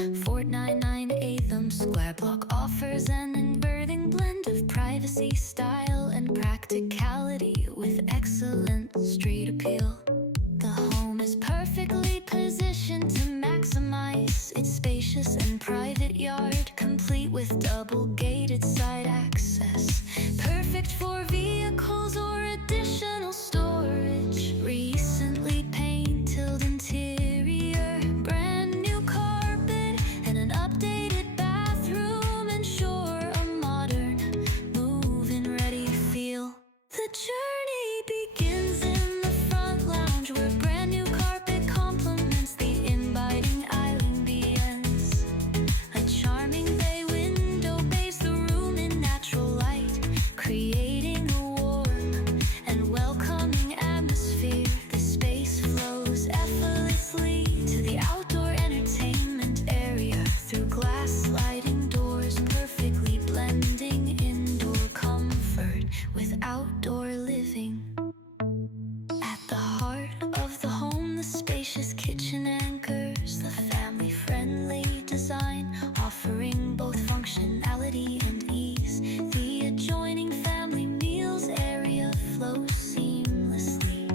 4998 Square Block offers an inverting blend of privacy, style, and practicality with excellent street appeal. The home is perfectly positioned to maximize its spacious and private yard, complete with double-gated side access. Perfect for vehicles or additional storage. Recently painted interior, brand new carpet, and an updated bathroom ensure a modern, move-in ready feel. The journey begins in the front lounge, where brand new carpet complements the inviting ambience. A charming bay window bathes the room in natural light, creating a warm and welcoming atmosphere. The space flows effortlessly to the outdoor entertainment area through glass sliding doors, perfectly blending indoor comfort with outdoor living. At the heart of the home, the spacious kitchen anchors the family-friendly design, offering both functionality and ease. The adjoining family meals area flows seamlessly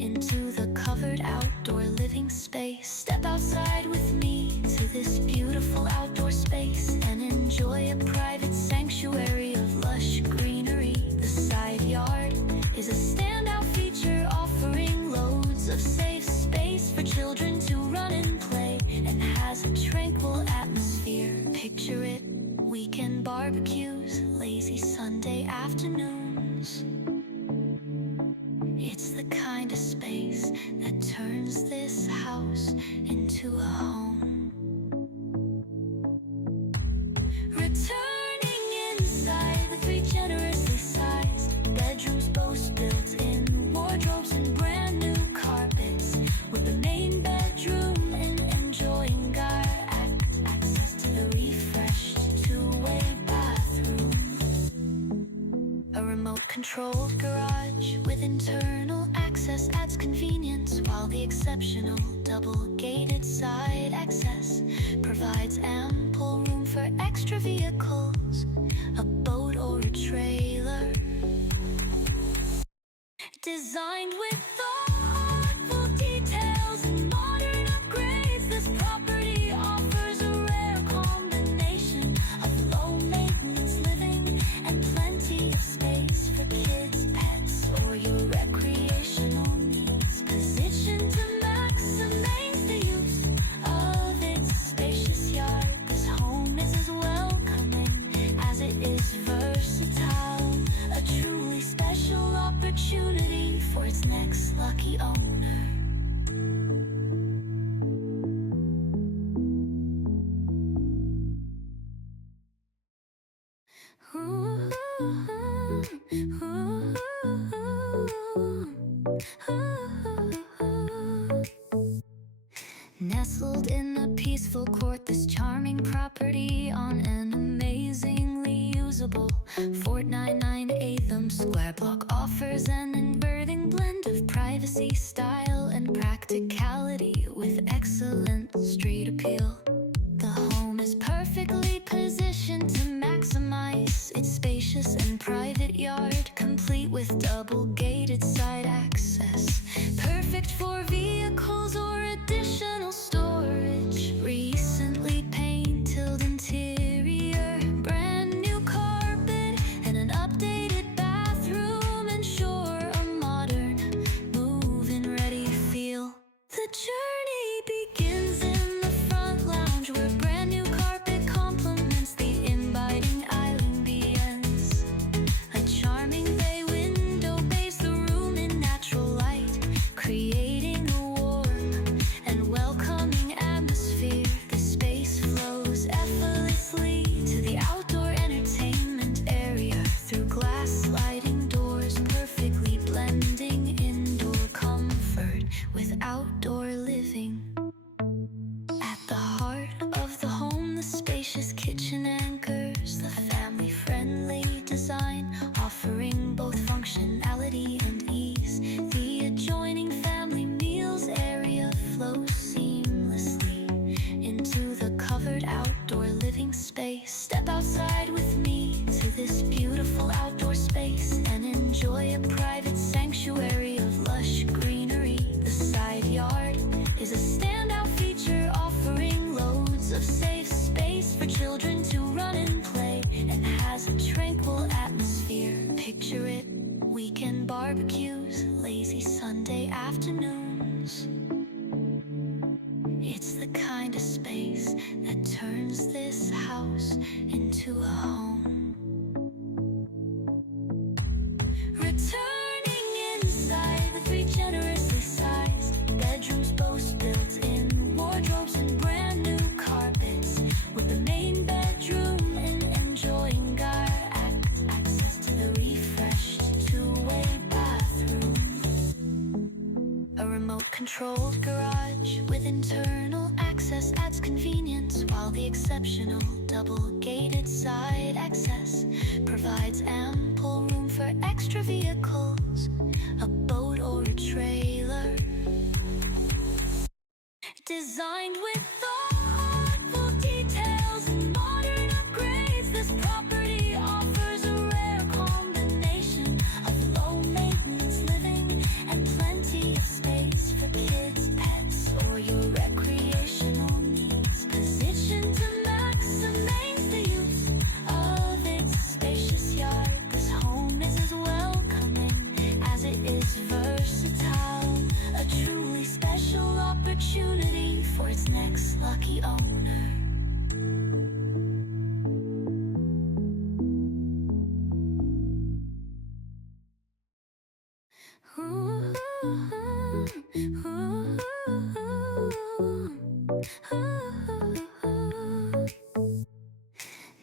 into the covered outdoor living space. Step outside with me to this beautiful outdoor space and enjoy a private sanctuary of lush greenery. The side yard is a standout feature, offering loads of safe space for children to run and play, and has a tranquil atmosphere. Picture it, weekend barbecues, lazy Sunday afternoons. It's the kind of space that turns this house into a home. Returning inside, the three generously sized bedrooms boast built-in wardrobes and brand new carpets, with the main bedroom enjoying access to the refreshed two-way bathroom. A remote-controlled garage with internal access adds convenience, while the exceptional double-gated side access provides ample room for extra vehicles, a boat or a trailer. Designed with thoughtful details and modern upgrades, this property offers a rare combination of low-maintenance living and plenty of space for kids, pets, or your recreational needs. Positioned to maximize the use of its spacious yard, this home is as welcoming as it is versatile. A truly special opportunity for its next lucky owner. Ooh, ooh, ooh. Nestled in a peaceful court, this charming property on an amazingly usable 4998 Square Block offers an inverting blend of privacy, style, and practicality with excellent street appeal. The home is perfectly positioned to maximize its spacious and private yard, complete with double-gated side access. Perfect for vehicles or additional storage. Recently painted interior, brand new carpet, and an updated bathroom ensure a modern, move-in ready feel. The journey begins in the front lounge, where brand new carpet complements space. Step outside with me to this beautiful outdoor space and enjoy a private sanctuary of lush greenery. The side yard is a standout feature, offering loads of safe space for children to run and play, and has a tranquil atmosphere. Picture it, weekend barbecues, lazy Sunday afternoons. It's the kind of space that turns this house into a home. Returning inside, the three generously sized bedrooms boast built-in wardrobes and brand new carpets, with the main bedroom and enjoying our access to the refreshed two-way bathrooms. A remote-controlled garage with internal access adds convenience, while the exceptional double-gated side access provides ample room for extra vehicles, a boat or a trailer. Designed with thoughtful details and modern upgrades, this property offers a rare combination of low-maintenance living and plenty of space for kids, pets, or your recreational needs. Positioned to maximize the use of its spacious yard, this home is as welcoming as it is versatile. A truly special opportunity for its next lucky owner.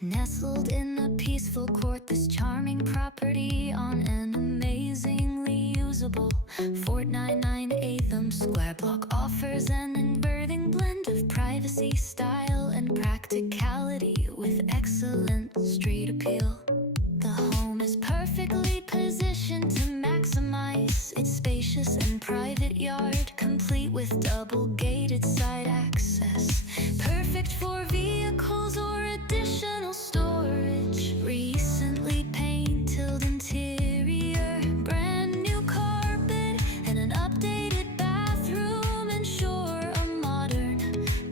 Nestled in a peaceful court, this charming property on an amazingly usable 4998 square block offers an inviting blend of privacy, style, and practicality with excellent street appeal. The home is perfectly positioned to maximize its spacious and private yard, complete with double-gated side access, perfect for vehicles or additional storage. Recently painted interior, brand new carpet, and an updated bathroom ensure a modern,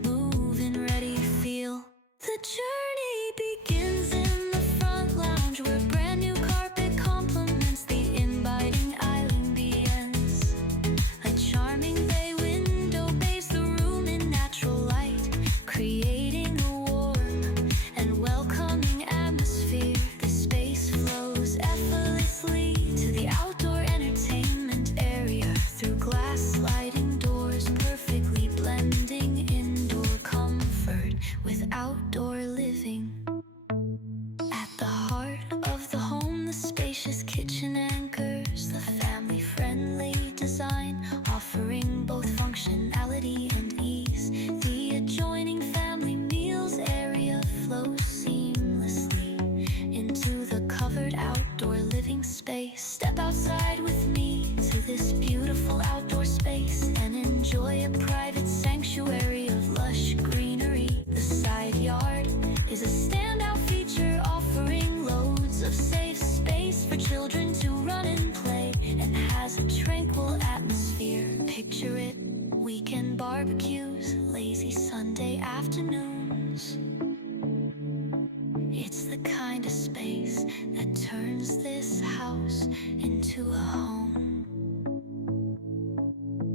move-in ready feel. The journey begins in the front lounge, where brand new carpet complements the inviting ambience. A charming bay window bathes the room in natural light, creating a warm and welcoming atmosphere. The space flows effortlessly to the outdoor entertainment area through glass sliding doors, perfectly blending indoor comfort with outdoor living. At the heart of the home, the spacious kitchen anchors the family-friendly design, offering both functionality and ease. The adjoining family meals area flows seamlessly into the covered outdoor living space. Step outside with me to this beautiful outdoor space and enjoy a private sanctuary of lush greenery. The side yard is a standout feature, offering loads of safe space for children to run and play, and has a tranquil atmosphere. Picture it, weekend barbecues, lazy Sunday afternoons. It's the kind of space that turns this house into a home.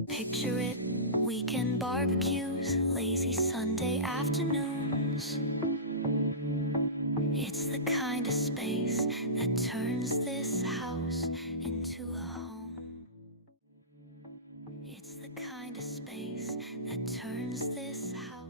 Picture it, weekend barbecues, lazy Sunday afternoons. It's the kind of space that turns this house into a home. It's the kind of space that turns this house